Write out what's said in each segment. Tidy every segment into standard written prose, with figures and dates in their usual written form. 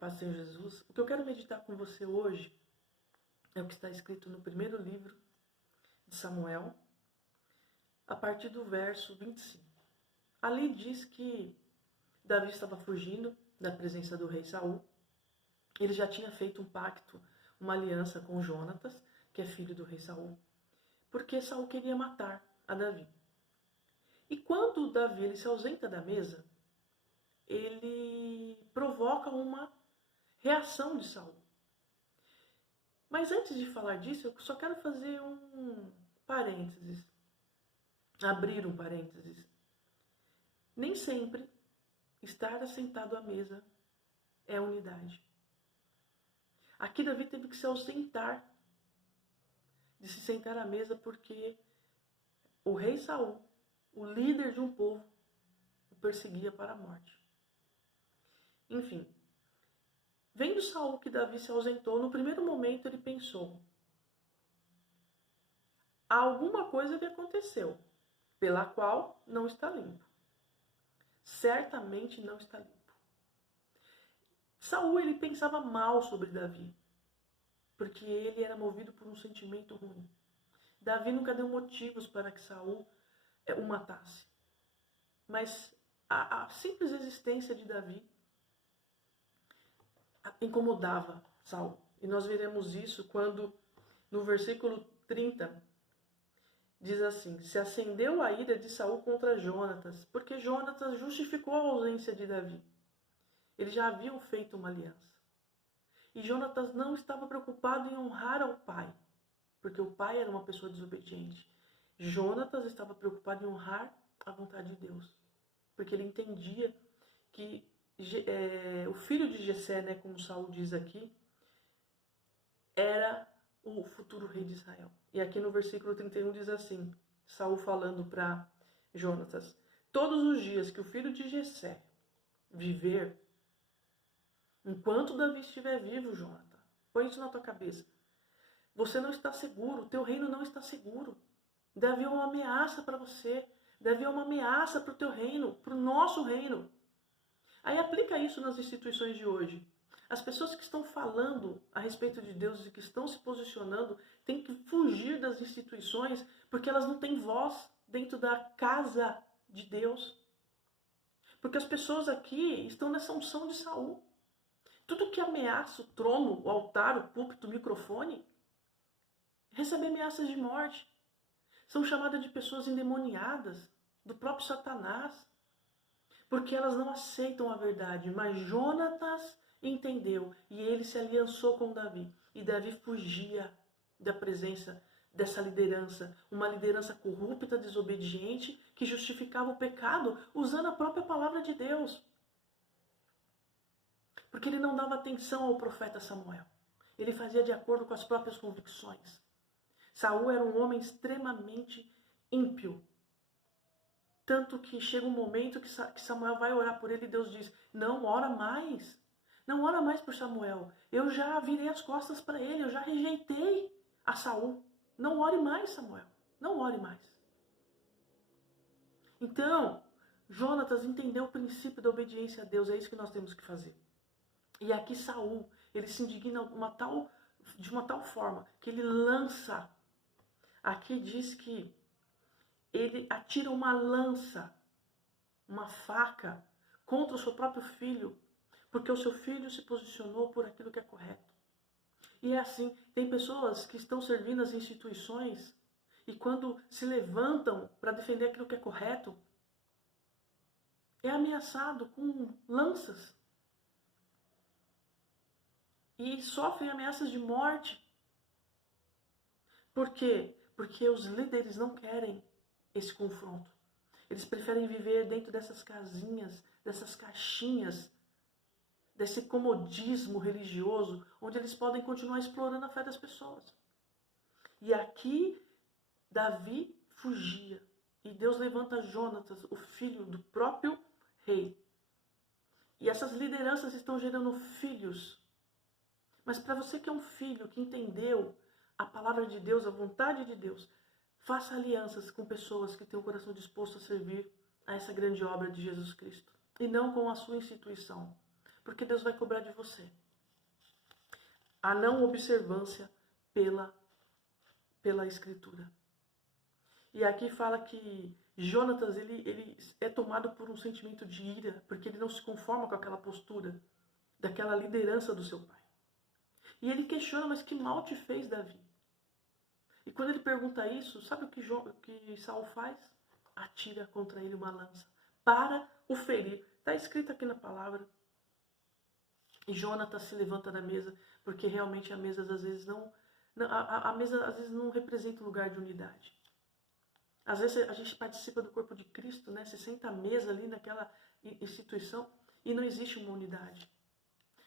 Paz do Senhor Jesus. O que eu quero meditar com você hoje é o que está escrito no primeiro livro de Samuel, a partir do verso 25. Ali diz que Davi estava fugindo da presença do rei Saul. Ele já tinha feito um pacto, uma aliança com Jonatas, que é filho do rei Saul, porque Saul queria matar a Davi. E quando Davi ele se ausenta da mesa, ele provoca uma reação de Saul. Mas antes de falar disso, eu só quero fazer um parênteses, abrir um parênteses. Nem sempre estar assentado à mesa é unidade. Aqui Davi teve que se ausentar de se sentar à mesa porque o rei Saul, o líder de um povo, o perseguia para a morte. Enfim, vendo Saul que Davi se ausentou, no primeiro momento ele pensou: há alguma coisa que aconteceu, pela qual não está limpo. Certamente não está limpo. Saul ele pensava mal sobre Davi, porque ele era movido por um sentimento ruim. Davi nunca deu motivos para que Saul o matasse. Mas a simples existência de Davi incomodava Saul. E nós veremos isso quando, no versículo 30, diz assim: se acendeu a ira de Saul contra Jonatas, porque Jonatas justificou a ausência de Davi. Eles já haviam feito uma aliança. E Jonatas não estava preocupado em honrar ao pai, porque o pai era uma pessoa desobediente. Jonatas estava preocupado em honrar a vontade de Deus, porque ele entendia que o filho de Jessé, né, como Saul diz aqui, era o futuro rei de Israel. E aqui no versículo 31 diz assim, Saul falando para Jonatas: todos os dias que o filho de Jessé viver, enquanto Davi estiver vivo, Jonathan, põe isso na tua cabeça, você não está seguro, o teu reino não está seguro. Davi é uma ameaça para você, Davi é uma ameaça para o teu reino, para o nosso reino. Aí aplica isso nas instituições de hoje. As pessoas que estão falando a respeito de Deus e que estão se posicionando têm que fugir das instituições porque elas não têm voz dentro da casa de Deus. Porque as pessoas aqui estão nessa unção de Saul. Tudo que ameaça o trono, o altar, o púlpito, o microfone, recebe ameaças de morte. São chamadas de pessoas endemoniadas, do próprio Satanás, porque elas não aceitam a verdade. Mas Jonatas entendeu e ele se aliançou com Davi. E Davi fugia da presença dessa liderança, uma liderança corrupta, desobediente, que justificava o pecado usando a própria palavra de Deus. Porque ele não dava atenção ao profeta Samuel. Ele fazia de acordo com as próprias convicções. Saul era um homem extremamente ímpio. Tanto que chega um momento que Samuel vai orar por ele e Deus diz: não ora mais. Não ora mais por Samuel. Eu já virei as costas para ele. Eu já rejeitei a Saul. Não ore mais, Samuel. Não ore mais. Então, Jonatas entendeu o princípio da obediência a Deus. É isso que nós temos que fazer. E aqui Saul, ele se indigna de uma tal forma que ele lança. Aqui diz que ele atira uma lança, uma faca, contra o seu próprio filho, porque o seu filho se posicionou por aquilo que é correto. E é assim, tem pessoas que estão servindo as instituições e quando se levantam para defender aquilo que é correto, é ameaçado com lanças. E sofrem ameaças de morte. Por quê? Porque os líderes não querem esse confronto. Eles preferem viver dentro dessas casinhas, dessas caixinhas, desse comodismo religioso, onde eles podem continuar explorando a fé das pessoas. E aqui, Davi fugia. E Deus levanta Jonatas, o filho do próprio rei. E essas lideranças estão gerando filhos. Mas para você que é um filho, que entendeu a palavra de Deus, a vontade de Deus, faça alianças com pessoas que têm o coração disposto a servir a essa grande obra de Jesus Cristo. E não com a sua instituição. Porque Deus vai cobrar de você. A não observância pela Escritura. E aqui fala que Jonatas, ele é tomado por um sentimento de ira, porque ele não se conforma com aquela postura, daquela liderança do seu pai. E ele questiona, mas que mal te fez, Davi? E quando ele pergunta isso, sabe o que Saul faz? Atira contra ele uma lança, para o ferir. Está escrito aqui na palavra. E Jonatas se levanta da mesa, porque realmente a mesa às vezes a mesa às vezes não representa um lugar de unidade. Às vezes a gente participa do corpo de Cristo, né? Se senta à mesa ali naquela instituição e não existe uma unidade.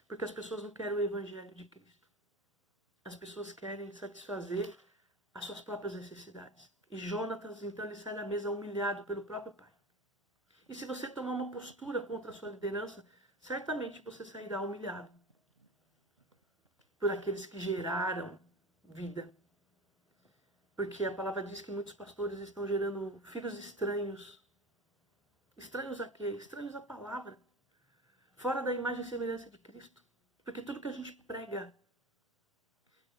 Porque as pessoas não querem o evangelho de Cristo. As pessoas querem satisfazer as suas próprias necessidades. E Jonatas, então, ele sai da mesa humilhado pelo próprio pai. E se você tomar uma postura contra a sua liderança, certamente você sairá humilhado por aqueles que geraram vida. Porque a palavra diz que muitos pastores estão gerando filhos estranhos. Estranhos a quê? Estranhos à palavra. Fora da imagem e semelhança de Cristo. Porque tudo que a gente prega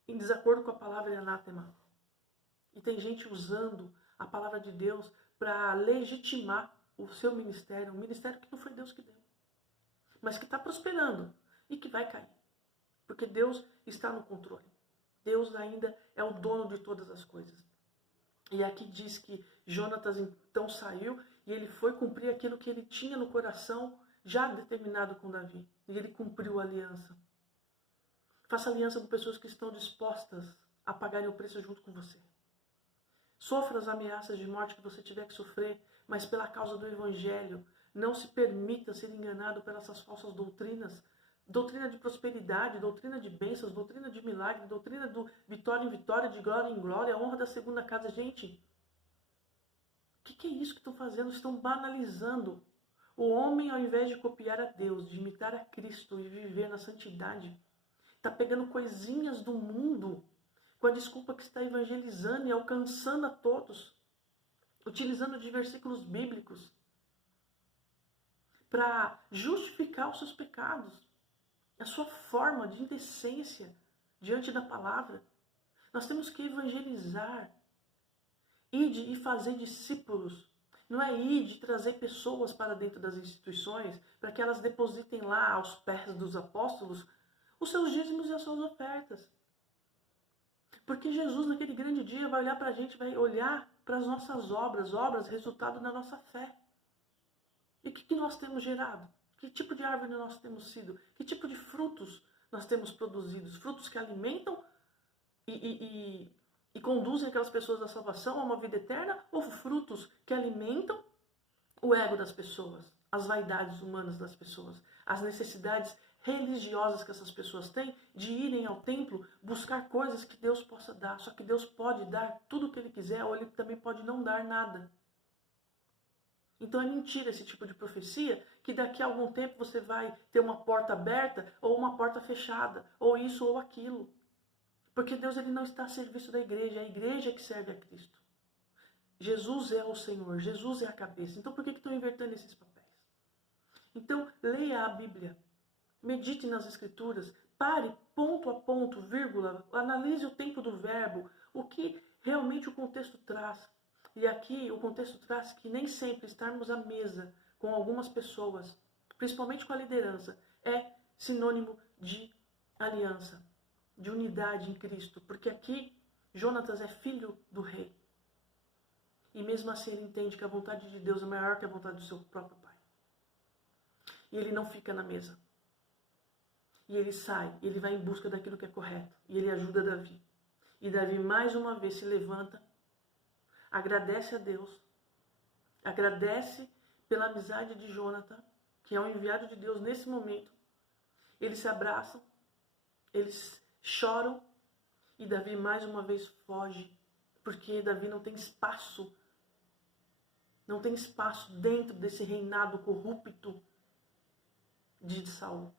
em desacordo com a palavra é anátema. E tem gente usando a palavra de Deus para legitimar o seu ministério. Um ministério que não foi Deus que deu. Mas que está prosperando e que vai cair. Porque Deus está no controle. Deus ainda é o dono de todas as coisas. E aqui diz que Jonatas então saiu e ele foi cumprir aquilo que ele tinha no coração já determinado com Davi. E ele cumpriu a aliança. Faça aliança com pessoas que estão dispostas a pagarem o preço junto com você. Sofra as ameaças de morte que você tiver que sofrer, mas pela causa do Evangelho, não se permita ser enganado pelas falsas doutrinas. Doutrina de prosperidade, doutrina de bênçãos, doutrina de milagre, doutrina do vitória em vitória, de glória em glória, a honra da segunda casa. Gente, o que é isso que estão fazendo? Estão banalizando. O homem, ao invés de copiar a Deus, de imitar a Cristo e viver na santidade, está pegando coisinhas do mundo com a desculpa que está evangelizando e alcançando a todos, utilizando de versículos bíblicos para justificar os seus pecados. A sua forma de indecência diante da palavra. Nós temos que evangelizar. Ide e fazer discípulos. Não é ir de trazer pessoas para dentro das instituições para que elas depositem lá aos pés dos apóstolos os seus dízimos e as suas ofertas. Porque Jesus naquele grande dia vai olhar para a gente, vai olhar para as nossas obras resultado da nossa fé. E o que nós temos gerado? Que tipo de árvore nós temos sido? Que tipo de frutos nós temos produzido? Frutos que alimentam e conduzem aquelas pessoas à salvação, a uma vida eterna? Ou frutos que alimentam o ego das pessoas, as vaidades humanas das pessoas, as necessidades religiosas que essas pessoas têm de irem ao templo buscar coisas que Deus possa dar. Só que Deus pode dar tudo o que Ele quiser, ou Ele também pode não dar nada. Então é mentira esse tipo de profecia, que daqui a algum tempo você vai ter uma porta aberta ou uma porta fechada, ou isso ou aquilo. Porque Deus ele não está a serviço da igreja, é a igreja que serve a Cristo. Jesus é o Senhor, Jesus é a cabeça. Então por que estão invertendo esses papéis? Então leia a Bíblia, medite nas Escrituras, pare ponto a ponto, vírgula, analise o tempo do verbo, o que realmente o contexto traz. E aqui o contexto traz que nem sempre estarmos à mesa com algumas pessoas, principalmente com a liderança, é sinônimo de aliança, de unidade em Cristo. Porque aqui Jonatas é filho do rei. E mesmo assim ele entende que a vontade de Deus é maior que a vontade do seu próprio pai. E ele não fica na mesa. E ele sai, ele vai em busca daquilo que é correto. E ele ajuda Davi. E Davi mais uma vez se levanta, agradece a Deus, agradece pela amizade de Jonathan, que é o enviado de Deus nesse momento. Eles se abraçam, eles choram e Davi mais uma vez foge, porque Davi não tem espaço dentro desse reinado corrupto de Saul.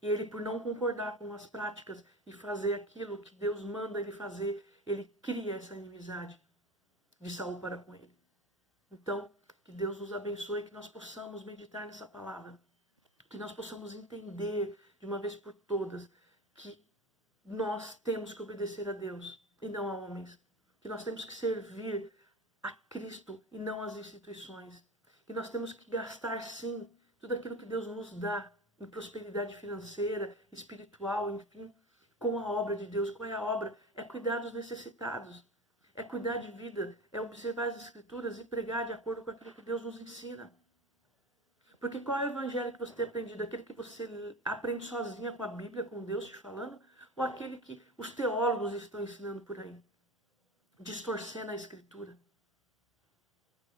E ele, por não concordar com as práticas e fazer aquilo que Deus manda ele fazer, ele cria essa inimizade de Saul para com ele. Então, que Deus nos abençoe e que nós possamos meditar nessa palavra. Que nós possamos entender de uma vez por todas que nós temos que obedecer a Deus e não a homens. Que nós temos que servir a Cristo e não às instituições. Que nós temos que gastar, sim, tudo aquilo que Deus nos dá em prosperidade financeira, espiritual, enfim, com a obra de Deus. Qual é a obra? É cuidar dos necessitados, é cuidar de vida, é observar as Escrituras e pregar de acordo com aquilo que Deus nos ensina. Porque qual é o evangelho que você tem aprendido? Aquele que você aprende sozinha com a Bíblia, com Deus te falando? Ou aquele que os teólogos estão ensinando por aí? Distorcendo a Escritura.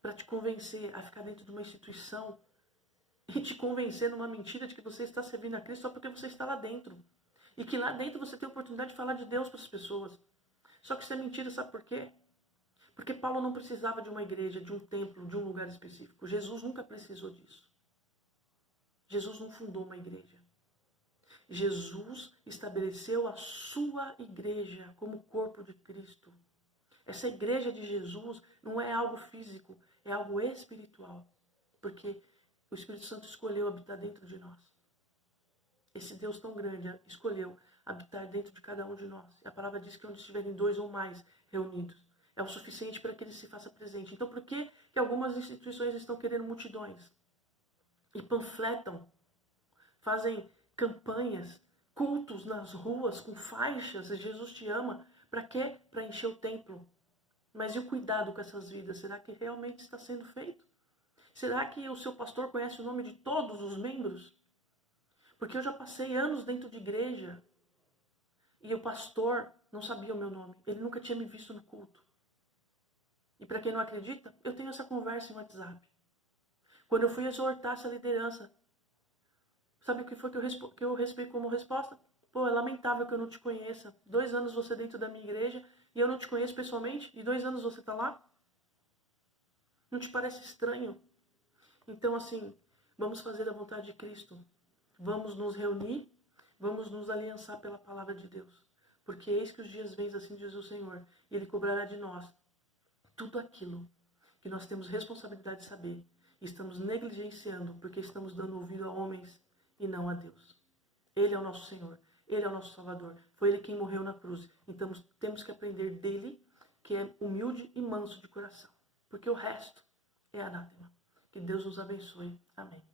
Para te convencer a ficar dentro de uma instituição e te convencer numa mentira de que você está servindo a Cristo só porque você está lá dentro. E que lá dentro você tem a oportunidade de falar de Deus para as pessoas. Só que isso é mentira, sabe por quê? Porque Paulo não precisava de uma igreja, de um templo, de um lugar específico. Jesus nunca precisou disso. Jesus não fundou uma igreja. Jesus estabeleceu a sua igreja como corpo de Cristo. Essa igreja de Jesus não é algo físico, é algo espiritual. Porque o Espírito Santo escolheu habitar dentro de nós. Esse Deus tão grande escolheu habitar dentro de cada um de nós. E a palavra diz que onde estiverem 2 ou mais reunidos, é o suficiente para que ele se faça presente. Então por que algumas instituições estão querendo multidões? E panfletam, fazem campanhas, cultos nas ruas com faixas, Jesus te ama. Para quê? Para encher o templo. Mas e o cuidado com essas vidas? Será que realmente está sendo feito? Será que o seu pastor conhece o nome de todos os membros? Porque eu já passei anos dentro de igreja e o pastor não sabia o meu nome. Ele nunca tinha me visto no culto. E para quem não acredita, eu tenho essa conversa em WhatsApp. Quando eu fui exortar essa liderança, sabe o que foi que eu recebi como resposta? Pô, é lamentável que eu não te conheça. 2 anos você dentro da minha igreja e eu não te conheço pessoalmente? E 2 anos você está lá? Não te parece estranho? Então, assim, vamos fazer a vontade de Cristo. Vamos nos reunir, vamos nos aliançar pela palavra de Deus. Porque eis que os dias vêm, assim diz o Senhor, e Ele cobrará de nós tudo aquilo que nós temos responsabilidade de saber e estamos negligenciando porque estamos dando ouvido a homens e não a Deus. Ele é o nosso Senhor, Ele é o nosso Salvador, foi Ele quem morreu na cruz. Então temos que aprender dele, que é humilde e manso de coração, porque o resto é anátema. Que Deus nos abençoe. Amém.